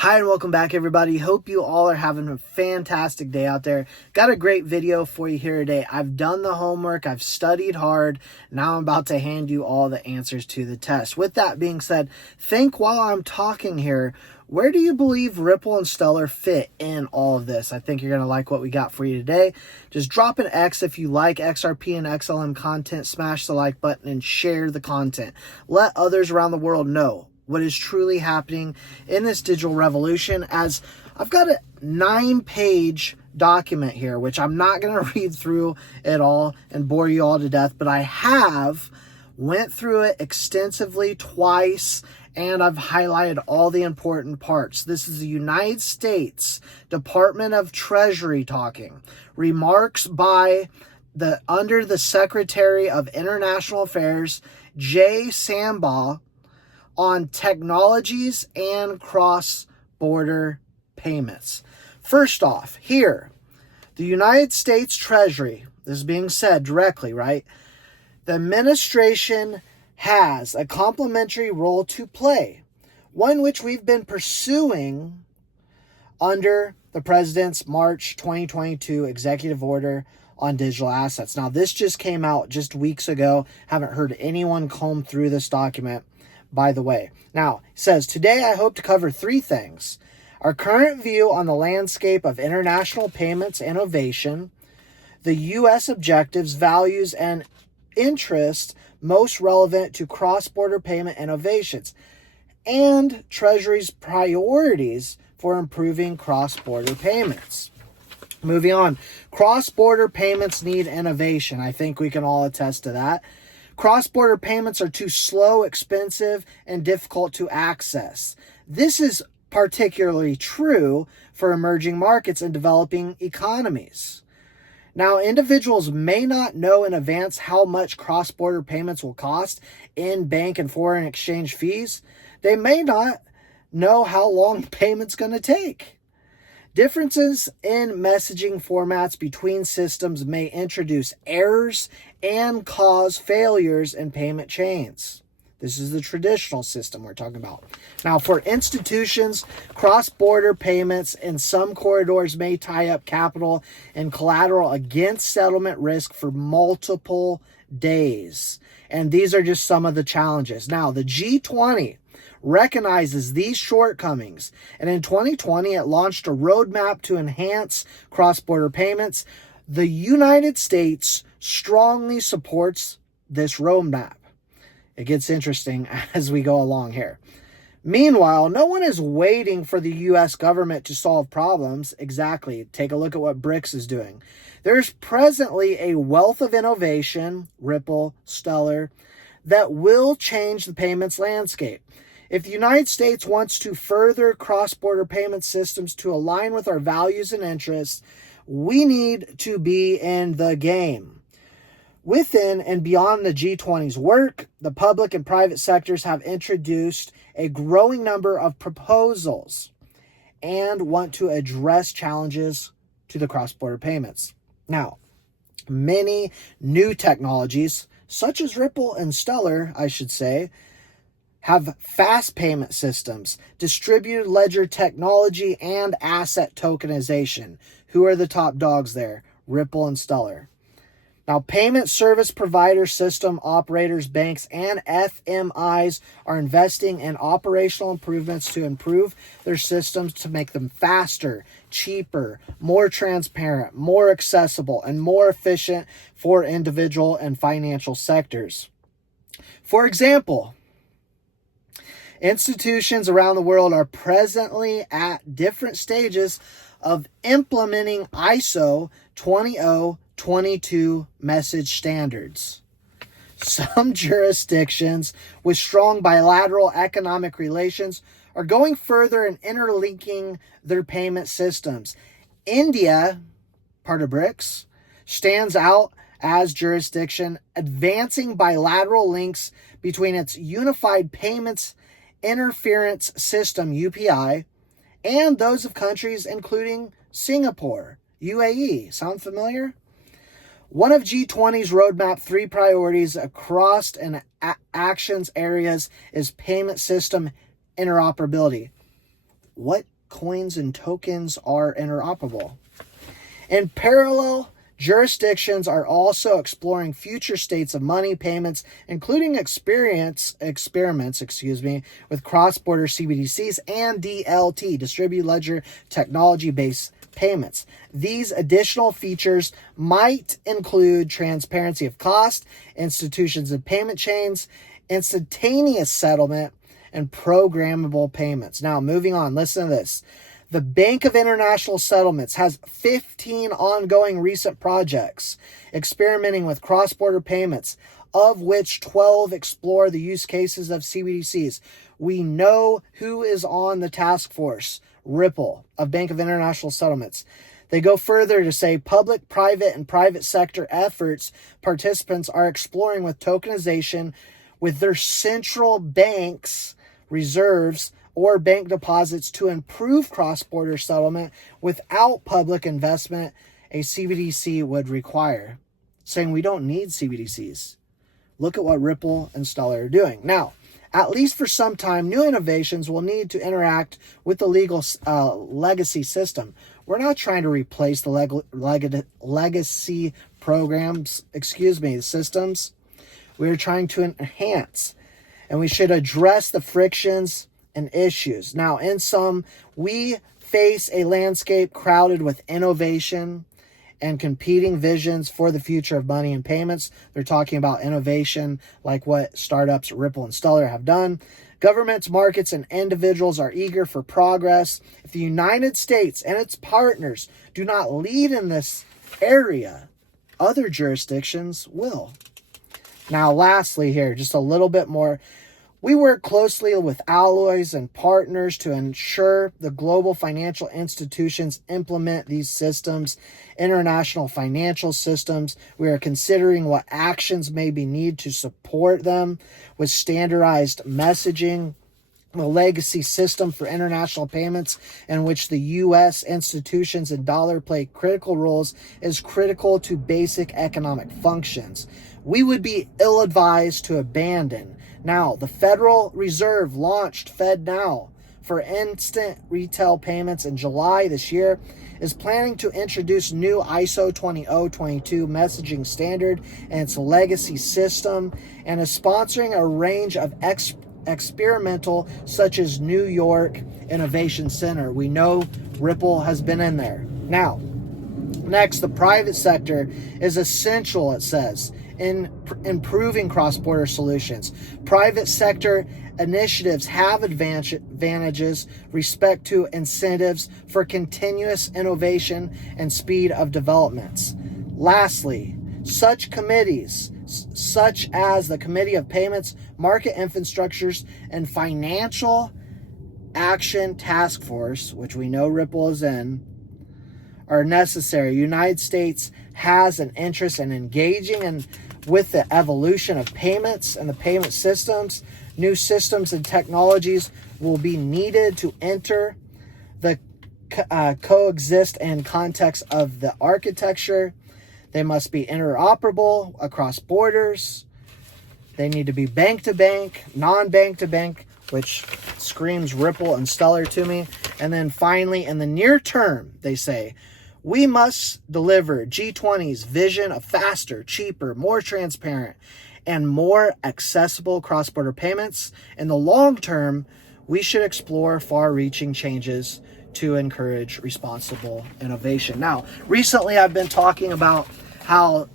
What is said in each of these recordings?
Hi and welcome back, everybody. Hope you all are having a fantastic day out there. Got a great video for you here today. I've done the homework. I've studied hard. Now I'm about to hand you all the answers to the test. With that being said, think while I'm talking here, where do you believe Ripple and Stellar fit in all of this? I think you're going to like what we got for you today. Just drop an X if you like XRP and XLM content. Smash the like button and share the content. Let others around the world know what is truly happening in this digital revolution, as I've got a 9-page document here, which I'm not going to read through it all and bore you all to death, but I have went through it extensively twice, and I've highlighted all the important parts. This is the United States Department of Treasury talking. Remarks by under the Secretary of International Affairs, Jay Sambaugh, on technologies and cross-border payments. First off, here, the United States Treasury, this is being said directly, right? The administration has a complementary role to play, one which we've been pursuing under the President's March 2022 Executive Order on digital assets. Now, this just came out just weeks ago. Haven't heard anyone comb through this document, by the way. Now, it says, today I hope to cover 3 things. Our current view on the landscape of international payments innovation, the U.S. objectives, values, and interests most relevant to cross-border payment innovations, and Treasury's priorities for improving cross-border payments. Moving on, cross-border payments need innovation. I think we can all attest to that. Cross-border payments are too slow, expensive, and difficult to access. This is particularly true for emerging markets and developing economies. Now, individuals may not know in advance how much cross-border payments will cost in bank and foreign exchange fees. They may not know how long payment's going to take. Differences in messaging formats between systems may introduce errors and cause failures in payment chains. This is the traditional system we're talking about. Now, for institutions, cross-border payments in some corridors may tie up capital and collateral against settlement risk for multiple days. And these are just some of the challenges. Now, the G20 recognizes these shortcomings, and in 2020 it launched a roadmap to enhance cross-border payments. The United States strongly supports this roadmap. It gets interesting as we go along here. Meanwhile, no one is waiting for the U.S. government to solve problems. Exactly. Take a look at what BRICS is doing. There's presently a wealth of innovation, Ripple, Stellar, that will change the payments landscape. If the United States wants to further cross-border payment systems to align with our values and interests, we need to be in the game. Within and beyond the G20's work, the public and private sectors have introduced a growing number of proposals and want to address challenges to the cross-border payments. Now, many new technologies, such as Ripple and Stellar, I should say, have fast payment systems, distributed ledger technology, and asset tokenization. Who are the top dogs there? Ripple and Stellar. Now, payment service provider system operators, banks, and FMIs are investing in operational improvements to improve their systems to make them faster, cheaper, more transparent, more accessible, and more efficient for individual and financial sectors. For example, institutions around the world are presently at different stages of implementing ISO 20022 message standards. Some jurisdictions with strong bilateral economic relations are going further and interlinking their payment systems. India, part of BRICS, stands out as jurisdiction, advancing bilateral links between its Unified Payments Interference System, UPI, and those of countries including Singapore, UAE. Sound familiar? One of G20's roadmap 3 priorities across and actions areas is payment system interoperability. what coins and tokens are interoperable. In parallel, jurisdictions are also exploring future states of money payments, including experiments, with cross-border CBDCs and DLT, distributed ledger technology-based payments. These additional features might include transparency of cost, institutions and payment chains, instantaneous settlement, and programmable payments. Now, moving on, listen to this. The Bank of International Settlements has 15 ongoing recent projects experimenting with cross-border payments, of which 12 explore the use cases of CBDCs. We know who is on the task force, Ripple, of Bank of International Settlements. They go further to say public, private, and private sector efforts participants are exploring with tokenization with their central banks' reserves or bank deposits to improve cross-border settlement without public investment a CBDC would require, saying we don't need CBDCs. Look at what Ripple and Stellar are doing. Now, at least for some time, new innovations will need to interact with the legal legacy system. We're not trying to replace the legacy programs, the systems. We're trying to enhance, and we should address the frictions and issues. Now, in sum, we face a landscape crowded with innovation and competing visions for the future of money and payments. They're talking about innovation like what startups Ripple and Stellar have done. Governments, markets, and individuals are eager for progress. If the United States and its partners do not lead in this area, other jurisdictions will. Now, lastly here, just a little bit more. We work closely with allies and partners to ensure the global financial institutions implement these systems, international financial systems. We are considering what actions may be needed to support them with standardized messaging. The legacy system for international payments in which the U.S. institutions and dollar play critical roles is critical to basic economic functions. We would be ill-advised to abandon. Now, the Federal Reserve launched FedNow for instant retail payments in July this year, is planning to introduce new ISO 20022 messaging standard and its legacy system, and is sponsoring a range of experimental such as New York Innovation Center. We know Ripple has been in there. Now, next, the private sector is essential, it says, in improving cross-border solutions. Private sector initiatives have advantages respect to incentives for continuous innovation and speed of developments. Lastly, such committees, such as the Committee of Payments, Market Infrastructures, and Financial Action Task Force, which we know Ripple is in, are necessary. United States has an interest in engaging with the evolution of payments and the payment systems. New systems and technologies will be needed to enter the coexist in context of the architecture. They must be interoperable across borders. They need to be bank-to-bank, non-bank-to-bank, which screams Ripple and Stellar to me. And then finally, in the near term, they say, we must deliver G20's vision of faster, cheaper, more transparent, and more accessible cross-border payments. In the long term, we should explore far-reaching changes to encourage responsible innovation. Now, recently I've been talking about how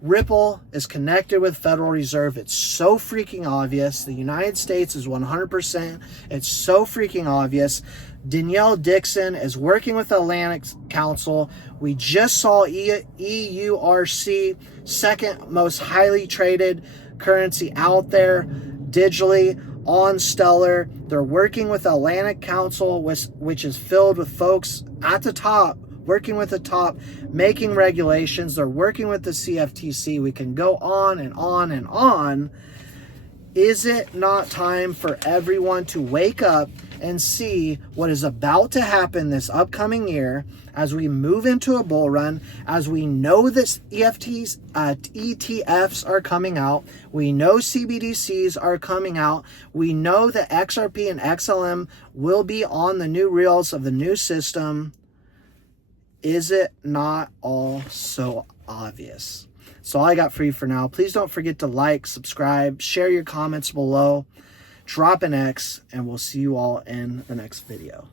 Ripple is connected with Federal Reserve. It's so freaking obvious. The United States is 100%. It's so freaking obvious. Danielle Dixon is working with the Atlantic Council. We just saw EURC, second most highly traded currency out there digitally on Stellar. They're working with the Atlantic Council, which is filled with folks at the top, working with the top, making regulations. They're working with the CFTC. We can go on and on and on. Is it not time for everyone to wake up and see what is about to happen this upcoming year as we move into a bull run, as we know that ETFs are coming out, we know CBDCs are coming out, we know that XRP and XLM will be on the new rails of the new system. Is it not all so obvious? That's all I got for you for now. Please don't forget to like, subscribe, share your comments below, drop an X, and we'll see you all in the next video.